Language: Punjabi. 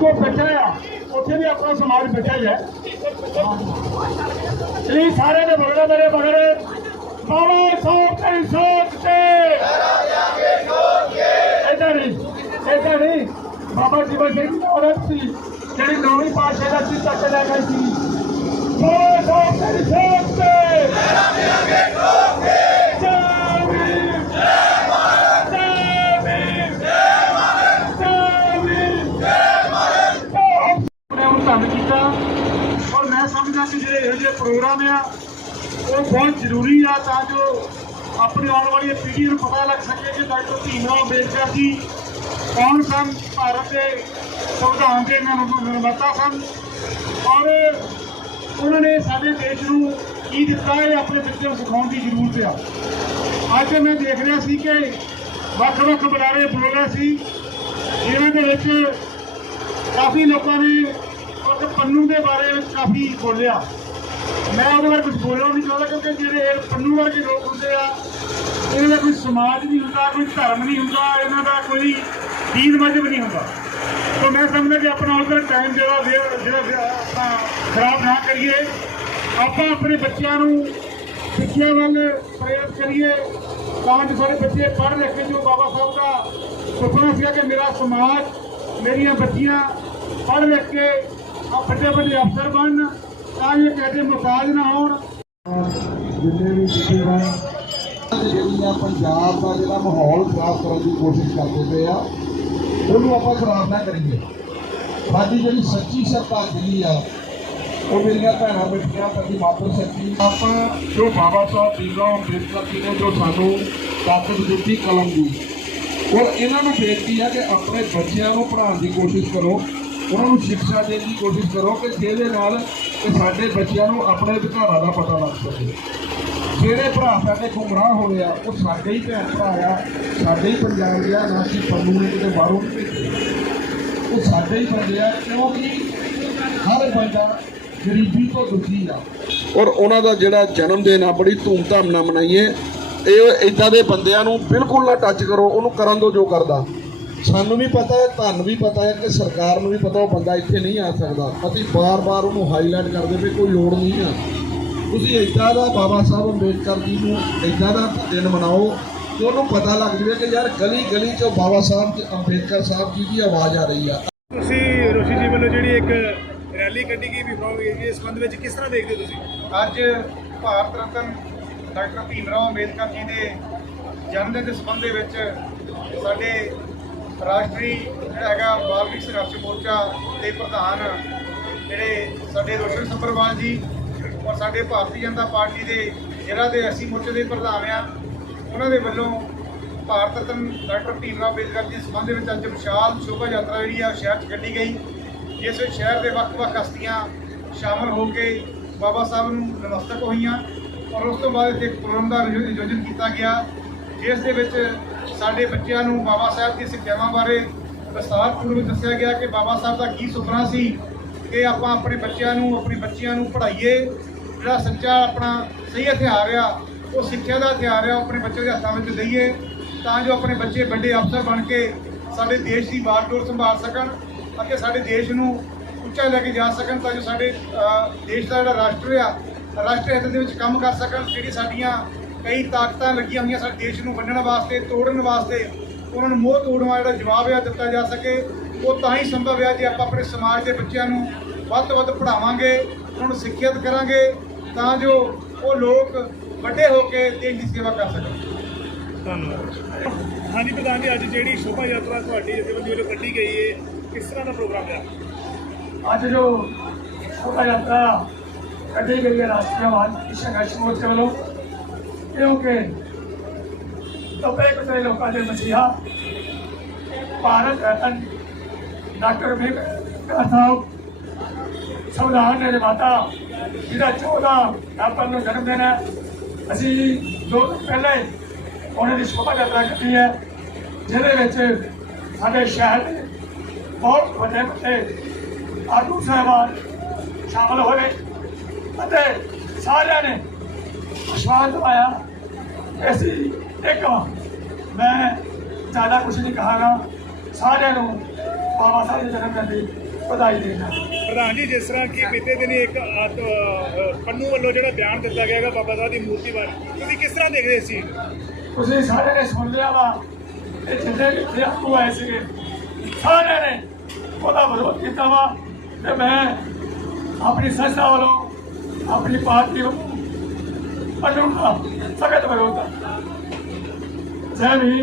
ਦੇਸ਼ ਬੈਠਾ ਆ, ਉੱਥੇ ਵੀ ਆਪਣਾ ਸਮਾਜ ਬੈਠਾ ਹੀ ਹੈ। ਇਹ ਸਾਰੇ ਦੇ ਬਗੜੇ ਮੇਰੇ ਬਗੜੇ, ਬਾਬਾ ਸਾਹਿਬ ਤੇ ਸੋਚ ਤੇ। ਇਦਾਂ ਨਹੀਂ ਇਦਾਂ ਨਹੀਂ ਬਾਬਾ ਜੀਵਨ ਸਿੰਘ ਦੀ ਔਰਤ ਸੀ, ਜਿਹੜੀ ਨੌਵੀਂ ਪਾਤਸ਼ਾਹ ਦਾ ਸੀ ਚੱਕ ਲੈ ਗਈ ਸੀ। ਬਾਬਾ ਸਾਹਿਬ ਤੇ ਸੋਚ ਤੇ ਜੈ ਭੀਮ ਜੈ ਭੀਮ ਜੈ ਭੀਮ ਨੇ ਉਹਨੂੰ ਧੰਨ ਕੀਤਾ ਔਰ ਮੈਂ ਸਮਝਦਾ ਕਿ ਜਿਹੜੇ ਇਹੋ ਜਿਹੇ ਪ੍ਰੋਗਰਾਮ ਆ, ਉਹ ਬਹੁਤ ਜ਼ਰੂਰੀ ਆ ਤਾਂ ਜੋ ਆਪਣੀ ਆਉਣ ਵਾਲੀ ਪੀੜ੍ਹੀ ਨੂੰ ਪਤਾ ਲੱਗ ਸਕੇ ਕਿ ਡਾਕਟਰ ਭੀਮਰਾਓ ਅੰਬੇਡਕਰ ਜੀ ਕੌਣ ਸਨ, ਭਾਰਤ ਦੇ ਸੰਵਿਧਾਨ ਦੇ ਨਿਰ- ਨਿਰਮਾਤਾ ਸਨ। ਔਰ ਉਹਨਾਂ ਨੇ ਸਾਡੇ ਦੇਸ਼ ਨੂੰ ਕੀ ਦਿੱਤਾ ਹੈ ਆਪਣੇ ਬੱਚਿਆਂ ਨੂੰ ਸਿਖਾਉਣ ਦੀ ਜ਼ਰੂਰਤ ਆ। ਅੱਜ ਮੈਂ ਦੇਖ ਰਿਹਾ ਸੀ ਕਿ ਵੱਖ-ਵੱਖ ਬੁਲਾਰੇ ਬੋਲ ਰਹੇ ਸੀ। ਇਹਨਾਂ ਦੇ ਵਿੱਚ ਕਾਫੀ ਲੋਕਾਂ ਨੇ ਉਹ ਪੰਨੂ ਦੇ ਬਾਰੇ ਵਿੱਚ ਕਾਫੀ ਬੋਲਿਆ। ਮੈਂ ਉਹਦੇ ਬਾਰੇ ਕੁਝ ਬੋਲਣਾ ਨਹੀਂ ਚਾਹੁੰਦਾ ਕਿਉਂਕਿ ਜਿਹੜੇ ਇਹ ਪੰਨੂ ਵਰਗੇ ਲੋਕ ਹੁੰਦੇ ਆ, ਇਹਨਾਂ ਦਾ ਕੋਈ ਸਮਾਜ ਨਹੀਂ ਹੁੰਦਾ, ਕੋਈ ਧਰਮ ਨਹੀਂ ਹੁੰਦਾ, ਇਹਨਾਂ ਦਾ ਕੋਈ ਦੀਨ ਮਜ਼ਹਬ ਨਹੀਂ ਹੁੰਦਾ। ਤਾਂ ਮੈਂ ਸਮਝਦਾ ਕਿ ਆਪਣਾ ਉਹਦਾ ਟਾਈਮ ਜਿਹੜਾ ਜਿਹੜਾ ਆਪਾਂ ਖਰਾਬ ਨਾ ਕਰੀਏ। ਆਪਾਂ ਆਪਣੇ ਬੱਚਿਆਂ ਨੂੰ ਸਿੱਖਿਆ ਵੱਲ ਪ੍ਰੇਰਿਤ ਕਰੀਏ। ਤਾਂ ਜੋ ਸਾਡੇ ਬੱਚੇ ਪੜ੍ਹ ਲਿਖ ਕੇ ਜੋ ਬਾਬਾ ਸਾਹਿਬ ਦਾ ਸੁਪਨਾ ਸੀਗਾ ਕਿ ਮੇਰਾ ਸਮਾਜ, ਮੇਰੀਆਂ ਬੱਚੀਆਂ ਪੜ੍ਹ ਲਿਖ ਕੇ ਆ ਵੱਡੇ ਵੱਡੇ ਅਫਸਰ ਬਣਨ। ਤਾਂ ਇਹ ਕਿਸੇ ਦੇ ਮੁਹਤਾਜ ਨਾ ਹੋਣ। ਜਿੰਨੇ ਵੀ ਜਿਹੜੀ ਆ ਪੰਜਾਬ ਦਾ ਜਿਹੜਾ ਮਾਹੌਲ ਖਰਾਬ ਕਰਨ ਦੀ ਕੋਸ਼ਿਸ਼ ਕਰਦੇ ਪਏ ਆ, ਉਹਨੂੰ ਆਪਾਂ ਖਰਾਬ ਨਾ ਕਰੀਏ। ਸਾਡੀ ਜਿਹੜੀ ਸੱਚੀ ਸ਼ਰਧਾਂਜਲੀ ਆ, ਉਹ ਮੇਰੀਆਂ ਭੈਣਾਂ ਬੇਟੀਆਂ ਸਾਡੀ ਮਾਤਰ ਸ਼ਕਤੀ ਆਪਾਂ ਜੋ ਬਾਬਾ ਸਾਹਿਬ ਭੀਮਰਾਓ ਅੰਬੇਦਕਰ ਜੀ ਨੇ ਜੋ ਸਾਨੂੰ ਤਾਕਤ ਦਿੱਤੀ ਕਲਮ ਦੀ ਔਰ ਇਹਨਾਂ ਨੂੰ ਬੇਨਤੀ ਆ ਕਿ ਆਪਣੇ ਬੱਚਿਆਂ ਨੂੰ ਪੜ੍ਹਾਉਣ ਦੀ ਕੋਸ਼ਿਸ਼ ਕਰੋ, ਉਹਨਾਂ ਨੂੰ ਸਿੱਖਿਆ ਦੇਣ ਦੀ ਕੋਸ਼ਿਸ਼ ਕਰੋ ਕਿ ਜਿਹਦੇ ਨਾਲ ਕਿ ਸਾਡੇ ਬੱਚਿਆਂ ਨੂੰ ਆਪਣੇ ਅਧਿਕਾਰਾਂ ਦਾ ਪਤਾ ਲੱਗ ਸਕੇ। ਜਿਹੜੇ ਭਰਾ ਸਾਡੇ ਗੁੰਮਰਾਹ ਹੋਏ ਆ, ਉਹ ਸਾਡੇ ਹੀ ਭੈਣ ਭਰਾ ਆ, ਸਾਡੇ ਹੀ ਪੰਜਾਬ ਦੇ ਆ, ਨਾ ਕਿ ਪੰਨੂ ਨੇ ਕਿਤੇ ਬਾਹਰੋਂ ਨਹੀਂ ਉਹ ਸਾਡੇ ਹੀ ਬੰਦੇ ਆ, ਕਿਉਂਕਿ ਹਰ ਬੰਦਾ ਗਰੀਬੀ ਤੋਂ ਦੁਖੀ ਆ। ਔਰ ਉਹਨਾਂ ਦਾ ਜਿਹੜਾ ਜਨਮ ਦਿਨ ਆ, ਬੜੀ ਧੂਮਧਾਮ ਨਾਲ ਮਨਾਈਏ, ਇਹ ਇਦਾਂ ਦੇ ਬੰਦਿਆਂ ਨੂੰ ਬਿਲਕੁਲ ਨਾ ਟੱਚ ਕਰੋ, ਉਹਨੂੰ ਕਰਨ ਦੋ ਜੋ ਕਰਦਾ। ਸਾਨੂੰ ਵੀ ਪਤਾ ਹੈ ਤੁਹਾਨੂੰ ਵੀ ਪਤਾ ਹੈ ਕਿ ਸਰਕਾਰ ਨੂੰ ਵੀ ਪਤਾ ਉਹ ਬੰਦਾ ਇੱਥੇ ਨਹੀਂ ਆ ਸਕਦਾ। ਅਸੀਂ ਬਾਰ-ਬਾਰ ਉਹਨੂੰ ਹਾਈਲਾਈਟ ਕਰਦੇ ਵੀ ਕੋਈ ਲੋੜ ਨਹੀਂ ਆ। ਤੁਸੀਂ ਇਦਾਂ ਦਾ ਬਾਬਾ ਸਾਹਿਬ ਅੰਬੇਦਕਰ ਜੀ ਨੂੰ ਇਦਾਂ ਦਾ ਦਿਨ ਮਨਾਓ ਕਿ ਉਹਨੂੰ ਪਤਾ ਲੱਗ ਜਾਵੇ ਕਿ ਯਾਰ ਗਲੀ ਗਲੀ 'ਚੋਂ ਬਾਬਾ ਸਾਹਿਬ ਤੇ ਅੰਬੇਦਕਰ ਸਾਹਿਬ ਜੀ ਦੀ ਆਵਾਜ਼ ਆ ਰਹੀ ਆ। ਤੁਸੀਂ ਰੋਸ਼ੀ ਜੀ ਵੱਲੋਂ ਜਿਹੜੀ ਇੱਕ ਰੈਲੀ ਕੱਢੀ ਗਈ ਵਿਭਾਗ ਇਸ ਸੰਬੰਧ ਵਿੱਚ ਕਿਸ ਤਰ੍ਹਾਂ ਦੇਖਦੇ ਹੋ ਤੁਸੀਂ? ਅੱਜ ਭਾਰਤ ਰਤਨ ਡਾਕਟਰ ਭੀਮਰਾਓ ਅੰਬੇਦਕਰ ਜੀ ਦੇ ਜਨਮ ਦਿਨ ਦੇ ਸੰਬੰਧ ਦੇ ਵਿੱਚ ਸਾਡੇ ਰਾਸ਼ਟਰੀ ਜਿਹੜਾ ਹੈਗਾ ਬਾਲਮਿਕ ਸੰਘਰਸ਼ ਮੋਰਚਾ ਦੇ ਪ੍ਰਧਾਨ ਜਿਹੜੇ ਸਾਡੇ ਰੋਸ਼ਨ ਸੱਭਰਵਾਲ ਜੀ ਔਰ ਸਾਡੇ ਭਾਰਤੀ ਜਨਤਾ ਪਾਰਟੀ ਦੇ ਜਿਹੜਾ ਦੇ ਅਸੀਂ ਮੋਰਚੇ ਦੇ ਪ੍ਰਧਾਨ ਆ, ਉਹਨਾਂ ਦੇ ਵੱਲੋਂ ਭਾਰਤ ਰਤਨ ਡਾਕਟਰ ਭੀਮਰਾਓ ਅੰਬੇਦਕਰ ਜੀ ਦੇ ਸੰਬੰਧ ਵਿੱਚ ਅੱਜ ਵਿਸ਼ਾਲ ਸ਼ੋਭਾ ਯਾਤਰਾ ਜਿਹੜੀ ਆ ਸ਼ਹਿਰ 'ਚ ਕੱਢੀ ਗਈ, ਜਿਸ ਵਿੱਚ ਸ਼ਹਿਰ ਦੇ ਵੱਖ-ਵੱਖ ਹਸਤੀਆਂ ਸ਼ਾਮਲ ਹੋ ਕੇ ਬਾਬਾ ਸਾਹਿਬ ਨੂੰ ਨਮਸਤਕ ਹੋਈਆਂ ਔਰ ਉਸ ਤੋਂ ਬਾਅਦ ਇੱਥੇ ਇੱਕ ਪ੍ਰੋਗਰਾਮ ਦਾ ਆਯੋਜਨ ਕੀਤਾ ਗਿਆ, ਜਿਸ ਦੇ ਵਿੱਚ ਸਾਡੇ ਬੱਚਿਆਂ ਨੂੰ ਬਾਬਾ ਸਾਹਿਬ ਦੀ ਸਿੱਖਿਆਵਾਂ ਬਾਰੇ ਵਿਸਤਾਰਪੂਰਵਕ ਦੱਸਿਆ ਗਿਆ ਕਿ ਬਾਬਾ ਸਾਹਿਬ ਦਾ ਕੀ ਸੁਪਨਾ ਸੀ ਕਿ ਆਪਾਂ ਆਪਣੇ ਬੱਚਿਆਂ ਨੂੰ, ਆਪਣੀ ਬੱਚੀਆਂ ਨੂੰ ਪੜ੍ਹਾਈਏ। ਜਿਹੜਾ ਸੱਚਾ ਆਪਣਾ ਸਹੀ ਹਥਿਆਰ ਆ, ਉਹ ਸਿੱਖਿਆ ਦਾ ਹਥਿਆਰ ਆ, ਉਹ ਆਪਣੇ ਬੱਚੇ ਦੇ ਹੱਥਾਂ ਵਿੱਚ ਦਈਏ। ਤਾਂ ਜੋ ਆਪਣੇ ਬੱਚੇ ਵੱਡੇ ਅਫਸਰ ਬਣ ਕੇ ਸਾਡੇ ਦੇਸ਼ ਦੀ ਬਾਗਡੋਰ ਸੰਭਾਲ ਸਕਣ ਅਤੇ ਸਾਡੇ ਦੇਸ਼ ਨੂੰ ਉੱਚਾ ਲੈ ਕੇ ਜਾ ਸਕਣ ਤਾਂ ਜੋ ਸਾਡੇ ਦੇਸ਼ ਦਾ ਜਿਹੜਾ ਰਾਸ਼ਟਰ ਆ, ਰਾਸ਼ਟਰ ਹਿੱਤ ਦੇ ਵਿੱਚ ਕੰਮ ਕਰ ਸਕਣ, ਜਿਹੜੀ ਸਾਡੀਆਂ ਕਈ ਤਾਕਤਾਂ ਲੱਗੀਆਂ ਹੋਈਆਂ ਸਾਡੇ ਦੇਸ਼ ਨੂੰ ਵੰਡਣ ਵਾਸਤੇ ਤੋੜਨ ਵਾਸਤੇ। ਉਹਨਾਂ ਨੂੰ ਮੋਹ ਤੋੜਨ ਵਾਲਾ ਜਿਹੜਾ ਜਵਾਬ ਆ ਦਿੱਤਾ ਜਾ ਸਕੇ। ਉਹ ਤਾਂ ਹੀ ਸੰਭਵ ਹੈ ਜੇ ਆਪਾਂ ਆਪਣੇ ਸਮਾਜ ਦੇ ਬੱਚਿਆਂ ਨੂੰ ਵੱਧ ਤੋਂ ਵੱਧ ਪੜ੍ਹਾਵਾਂਗੇ ਉਹਨਾਂ ਨੂੰ ਸਿੱਖਿਅਤ ਕਰਾਂਗੇ ਤਾਂ ਜੋ ਉਹ ਲੋਕ ਵੱਡੇ ਹੋ ਕੇ ਦੇਸ਼ ਦੀ ਸੇਵਾ ਕਰ ਸਕਣ। ਧੰਨਵਾਦ। ਹਾਂਜੀ ਪ੍ਰਧਾਨ ਜੀ ਅੱਜ ਜਿਹੜੀ ਸ਼ੋਭਾ ਯਾਤਰਾ ਤੁਹਾਡੀ ਜਥੇਬੰਦੀ ਵੱਲੋਂ ਕੱਢੀ ਗਈ ਹੈ ਕਿਸ ਤਰ੍ਹਾਂ ਦਾ ਪ੍ਰੋਗਰਾਮ ਹੈ? ਅੱਜ ਜੋ ਸ਼ੋਭਾ ਯਾਤਰਾ ਕੱਢੀ ਗਈ ਹੈ ਰਾਸ਼ਟਰਵਾਦ ਸੰਘਰਸ਼ ਮੋਰਚੇ ਵੱਲੋਂ ਕਿਉਂਕਿ ਦੱਬੇ ਕੁਚਲੇ ਲੋਕਾਂ ਦੇ ਮਸੀਹਾ ਭਾਰਤ ਰਤਨ ਡਾਕਟਰ ਅੰਬੇਦਕਰ ਸਾਹਿਬ, ਸੰਵਿਧਾਨ ਦੇ ਨਿਰਮਾਤਾ ਜਿਹਦਾ 14 ਅਪ੍ਰੈਲ ਨੂੰ ਜਨਮ ਦਿਨ ਹੈ ਅਸੀਂ ਦੋ ਦਿਨ ਪਹਿਲੇ ਉਹਨਾਂ ਦੀ ਸ਼ੋਭਾ ਯਾਤਰਾ ਕੀਤੀ ਹੈ, ਜਿਹਦੇ ਵਿੱਚ ਸਾਡੇ ਸ਼ਹਿਰ ਦੇ ਬਹੁਤ ਵੱਡੇ ਵੱਡੇ ਆਗੂ ਸਾਹਿਬਾਨ ਸ਼ਾਮਲ ਹੋਏ ਅਤੇ ਸਾਰਿਆਂ ਨੇ ਵਿਸ਼ਵਾਸ ਦਿਵਾਇਆ। ਅਸੀਂ ਇੱਕ ਮੈਂ ਜ਼ਿਆਦਾ ਕੁਝ ਨਹੀਂ ਕਹਾਂਗਾ ਸਾਰਿਆਂ ਨੂੰ ਬਾਬਾ ਸਾਹਿਬ ਦੇ ਜਨਮ ਦਿਨ ਦੀ ਵਧਾਈ ਦੇਣਾ ਪ੍ਰਧਾਨ ਜੀ ਜਿਸ ਤਰ੍ਹਾਂ ਕਿ ਬੀਤੇ ਦਿਨੀ ਇੱਕ ਪੰਨੂ ਵੱਲੋਂ ਜਿਹੜਾ ਬਿਆਨ ਦਿੱਤਾ ਗਿਆ ਹੈਗਾ ਬਾਬਾ ਸਾਹਿਬ ਦੀ ਮੂਰਤੀ ਬਾਰੇ ਤੁਸੀਂ ਕਿਸ ਤਰ੍ਹਾਂ ਦੇਖਦੇ ਨੂੰ? ਤੁਸੀਂ ਸਾਰੇ ਨੇ ਸੁਣ ਲਿਆ ਵਾ ਇਹ ਜਿੰਨੇ ਵੀ ਇੱਥੇ ਆਗੂ ਆਏ ਸੀਗੇ ਸਾਰਿਆਂ ਨੇ ਉਹਦਾ ਵਿਰੋਧ ਕੀਤਾ ਵਾ ਤੇ ਮੈਂ ਆਪਣੀ ਸੰਸਥਾ ਵੱਲੋਂ ਆਪਣੀ ਪਾਰਟੀ ਵੱਲੋਂ ਅਨੂਠਾ ਸਖਤ ਵਿਰੋਧ ਕਰਦਾ ਜੈ ਭੀਮ